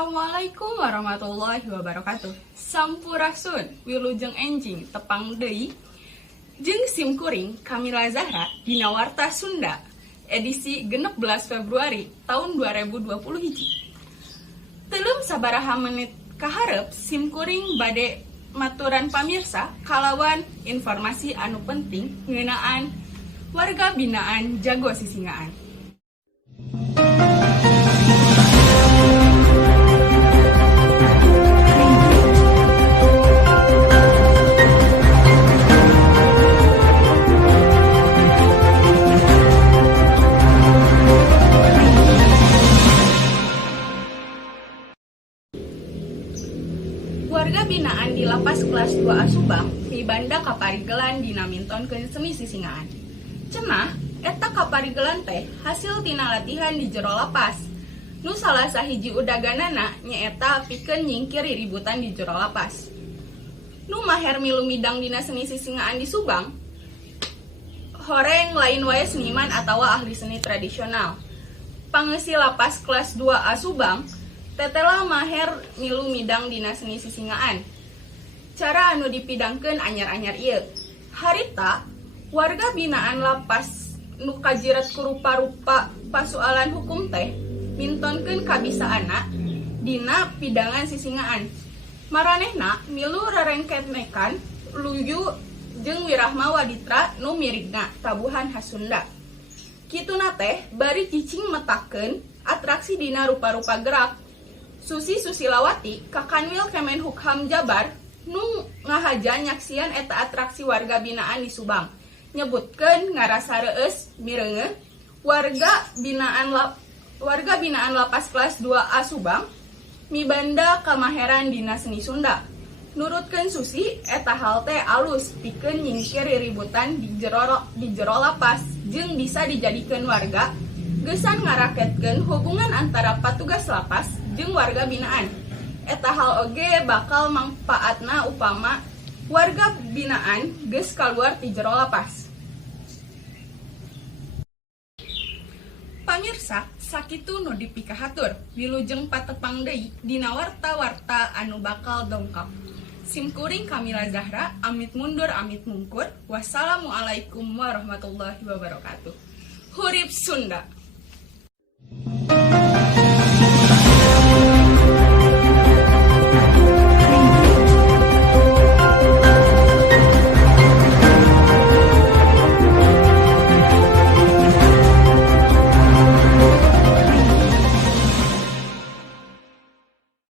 Assalamualaikum warahmatullahi wabarakatuh. Sampurasun, wilujeng enjing tepang deui jeung simkuring Kamila Zahra dina Warta Sunda edisi 16 Februari tahun 2020 hiji. Teuleuh sabaraha menit kaharep simkuring bade maturan pamirsa kalawan informasi anu penting ngeunaan warga binaan Jago Sisingaan. Warga binaan di Lapas Kelas 2A Subang mibanda kaparigelan dina mintonkeun seni sisingaan. Cenah eta kaparigelan teh hasil tina latihan di jero lapas. Nu salah sahiji udaganana nyaeta pikeun nyingkir ributan di jero lapas. Nu maher milu midang dina seni sisingaan di Subang horeng lain wae seniman atawa ahli seni tradisional. Pangeusi Lapas Kelas 2A Subang tetela maher milu midang dina seni sisingaan. Cara anu dipidangkeun anyar-anyar ieu. Harita warga binaan lapas nu kajiret ku rupa-rupa pasoalan hukum teh mintonkeun kabisaanna dina pidangan sisingaan. Maranehna milu rarengkenekan luyu jeung Wirahma Waditra nu mirigna tabuhan khas Sunda. Kituna teh bari cicing metakeun atraksi dina rupa-rupa gerak. Susi Susilawati Kakanwil Kemenhukham Jabar nu ngahaja nyaksian eta atraksi warga binaan di Subang. Nyebutkeun ngarasa reueus mireungeuh warga binaan Lapas Kelas 2A Subang mibanda kamaheran dina seni Sunda. Nurutkeun Susi eta hal teh alus pikeun nyingkir riributan di jero lapas jeung bisa dijadikeun warga geusan ngaraketkeun hubungan antara patugas lapas jeung warga binaan. Eta hal oge bakal mangpaatna upama warga binaan geus kaluar ti jero lapas. Pamirsa, sakitu nu dipikahatur wilujeng patepang deui dina warta-warta anu bakal dongkap. Simkuring Kamila Zahra, amit mundur amit mungkur. Wassalamualaikum warahmatullahi wabarakatuh. Hurip Sunda.